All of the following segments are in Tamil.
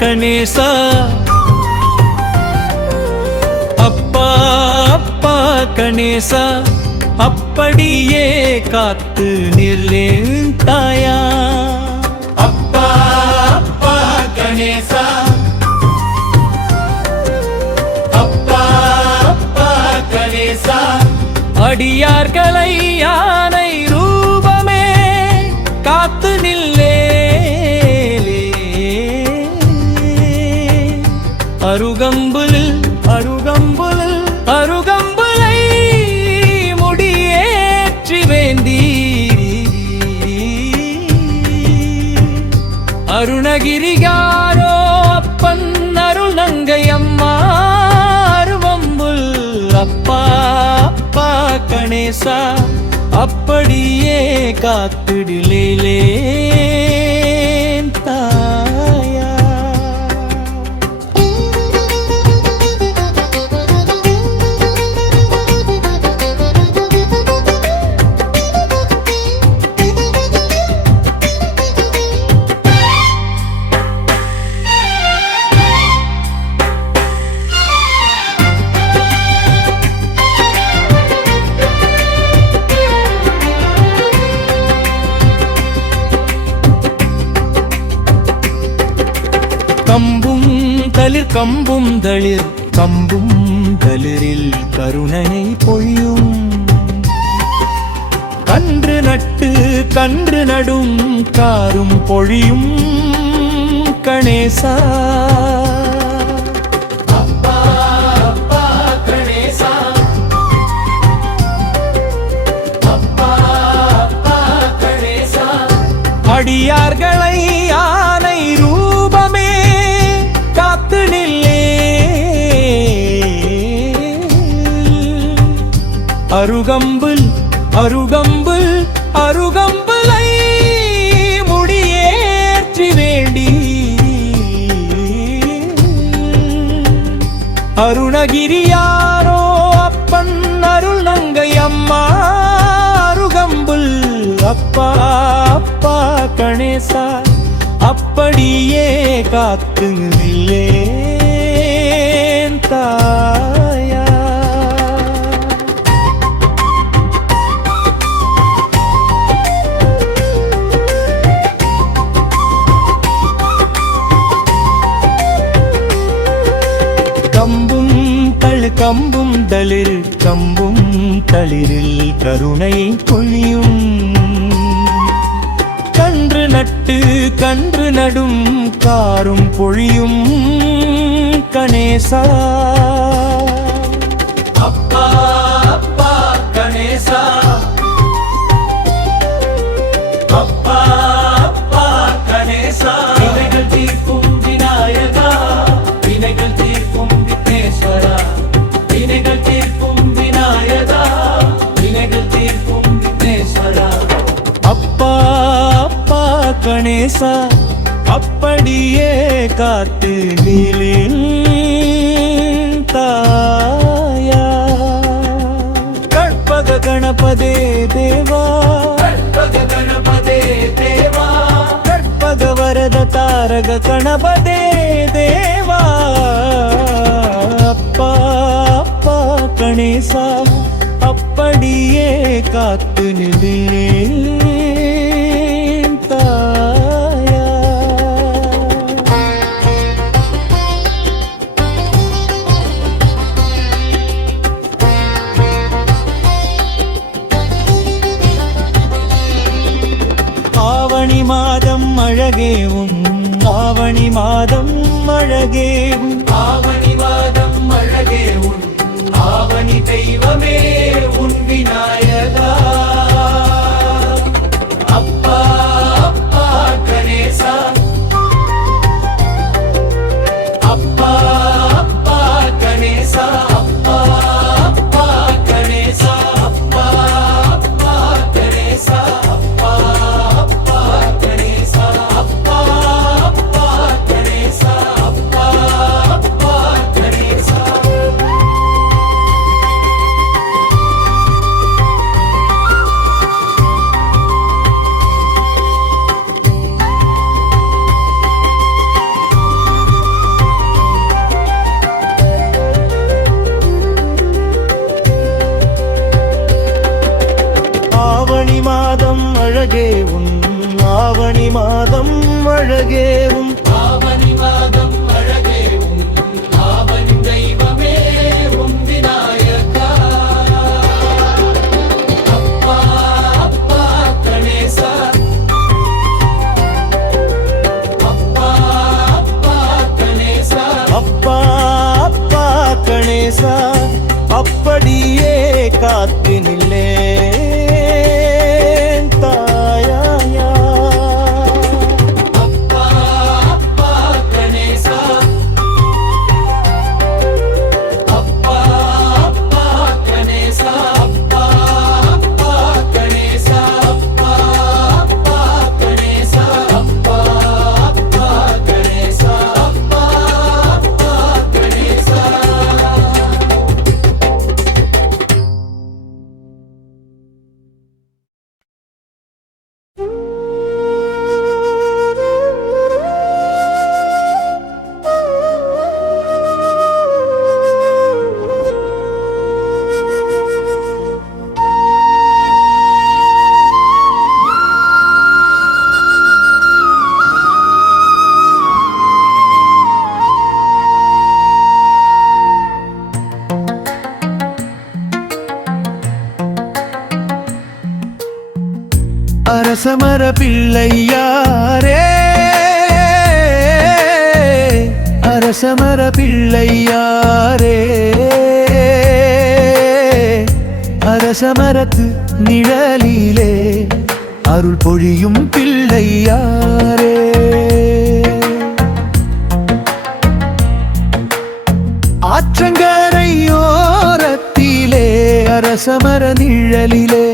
கணேசா அப்பா அப்பா கணேசா அப்படியே காத்து நில்லேன் தாயா அப்பா அப்பா கணேசா அப்பா அப்பா கணேசா அடியார்களை யானை ரூபமே காத்து நில்லே அருகம்புல் அருகம்புல் அருகம்புலை முடியேற்றி வேண்டி அருணகிரிகாரோ அப்பன் அருள் நங்கை அம்மா அருவம்புல் அப்பா அப்பா கணேசா அப்படியே காத்திடிலே தாயா கம்பும் தளிர் கம்பும் தளிர் கம்பும் தளிரில் கருணை பொய்யும் கன்று நட்டு கன்று நடும் காரும் பொழியும் கணேசா அப்பா அப்பா கணேசா அப்பா அப்பா கணேசா அடியார்களை யானை ரூபமே காத்து நில்லே அருகம்புல் அருகம்புல் அருகம்புலை முடியேற்றி வேண்டி அருணகிரியாரோ அப்பன் அருள் நங்கை அம்மா அருகம்புல் அப்பா அப்பா கணேசா அப்படியே காத்து நில்லேன் தாயா கம்பும் தளிர் கம்பும் தளிரில் கருணை பொழியும் கன்று நட்டு கன்று நடும் காரும் பொழியும் கணேசா அப்பா அப்பா கணேசா அப்பா அப்பா கணேசா வினைகள் தீர்க்கும் விநாயகா வினைகள் தீர்க்கும் விக்னேஸ்வரா வினைகள் தீர்க்கும் விநாயகா வினைகள் தீர்க்கும் விக்னேஸ்வரா அப்பா அப்பா கணேசா அப்படியே காத்து நில்லேன் தாயா கற்பக கணபதே தேவா கற்பக கணபதே தேவா கற்பக வரத தாரக கணபதே தேவா அப்பா அப்பா கணேசா அப்படியே காத்து நில்லேன் தாயா ஆவணி மாதம் அழகேவும் ஆவணி மாதம் அழகேவும் ஆவணி மாதம் அழகேவும் ஆவணி தெய்வமே உன் விநாயகா அப்பா அப்பா கணேசா அப்பா அப்பா கணேசா அப்பா அப்பா கணேசா அப்பா அப்பா கணேசா அப்பா அப்பா கணேசா அப்பா அப்பா கணேசா அப்பா அப்பா கணேசா அழகே உன் ஆவணி மாதம் அழகே உன் ஆவணி மாதம் அழகே உன் ஆவணி தெய்வமே உன் விநாயகா அப்பா அப்பா கணேசா அப்பா அப்பா கணேசா அப்பா அப்பா கணேசா அப்படியே காத்து நில்லே தாயா அப்பா அப்பா கணேசா அப்பா அப்பா கணேசா அப்பா அப்பா கணேசா அப்பா அப்பா கணேசா அப்பா அப்பா கணேசா அப்பா அப்பா கணேசா அரசமர பிள்ளையாரே அரசமர பிள்ளையாரே அரசமரத்து நிழலிலே அருள் பொழியும் பிள்ளையாரே ஆற்றங்கரையோரத்திலே அரசமர நிழலிலே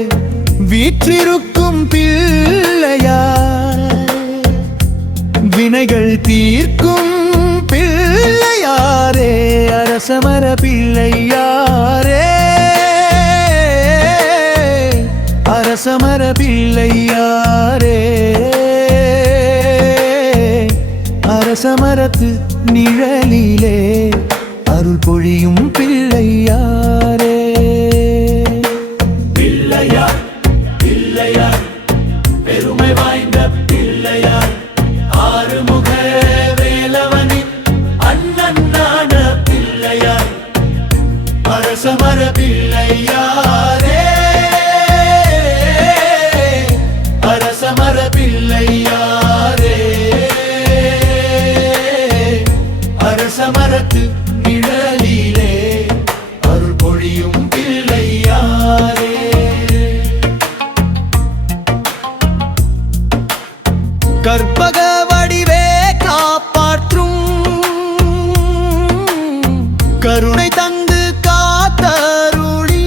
வீற்றிருக்கும் பிள்ளையார் வினைகள் தீர்க்கும் பிள்ளையாரே அரசமர பிள்ளையாரே அரசமர பிள்ளையாரே அரசமரத்து நிழலிலே அருள் பொழியும் பிள்ளையாரே பிள்ளையார் பிள்ளையார் பெருமை வாய்ந்த பிள்ளையார் ஆறுமுக வேலவனின் அண்ணனான பிள்ளையார் அரசமர பிள்ளையாரே அரசமர பிள்ளையாரே அரசமரத்து நிழலிலே அருள் பொழியும் பிள்ளையாரே கற்பக வடிவே காப்பாற்றும் கருணை தந்து காத்தருளி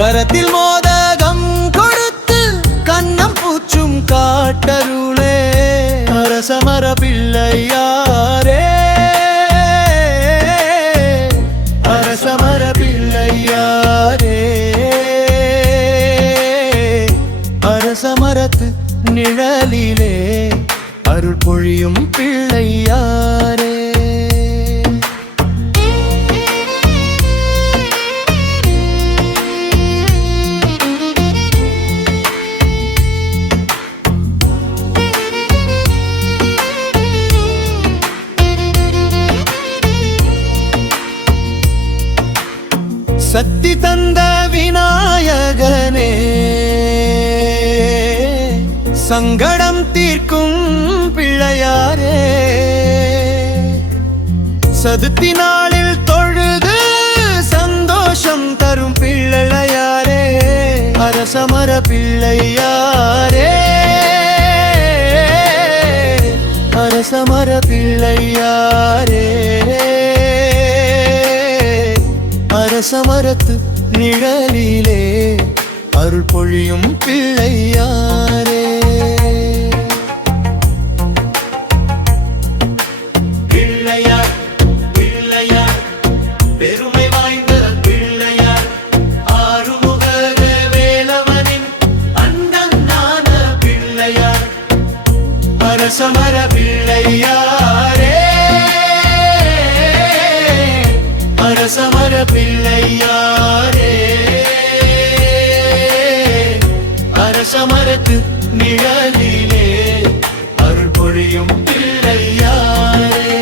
கரத்தில் மோதகம் கொடுத்து கண்ணம் பூச்சும் காட்டருளே அரசமர பிள்ளையாரே அரசமர பிள்ளையாரே அரசமரத்து நிழலிலே அருள் பொழியும் பிள்ளையாரே சக்தி தந்த விநாயகனே சங்கடம் தீர்க்கும் பிள்ளையாரே சதுர்த்தி நாளில் தொழுது சந்தோஷம் தரும் பிள்ளையாரே அரசமர பிள்ளையாரே அரசமர பிள்ளையாரே அரசமரத்து நிழலிலே அருள் பொழியும் பிள்ளையாரே பிள்ளையார் பிள்ளையார் பெருமை வாய்ந்த பிள்ளையார் ஆறுமுக வேலவனின் அண்ணனான பிள்ளையார் அரசமர பிள்ளையாரே அரசமர பிள்ளையாரே அரசமரத்து நிழலிலே அருள் பொழியும் பிள்ளையாரே.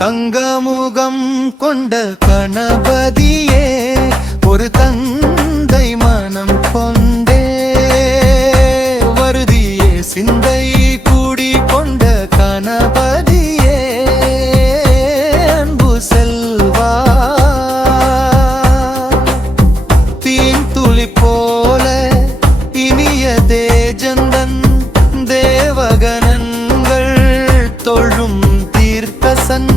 தங்கமுகம் கொண்ட கணபதியே ஒரு தந்தை மனம் கொண்டே வருதியே சிந்தை கூடி கொண்ட கணபதியே அன்பு செல்வா தீந்துளி போல இனிய தேஜந்தன் தேவகணங்கள் தொழும் தீர்க்கசன்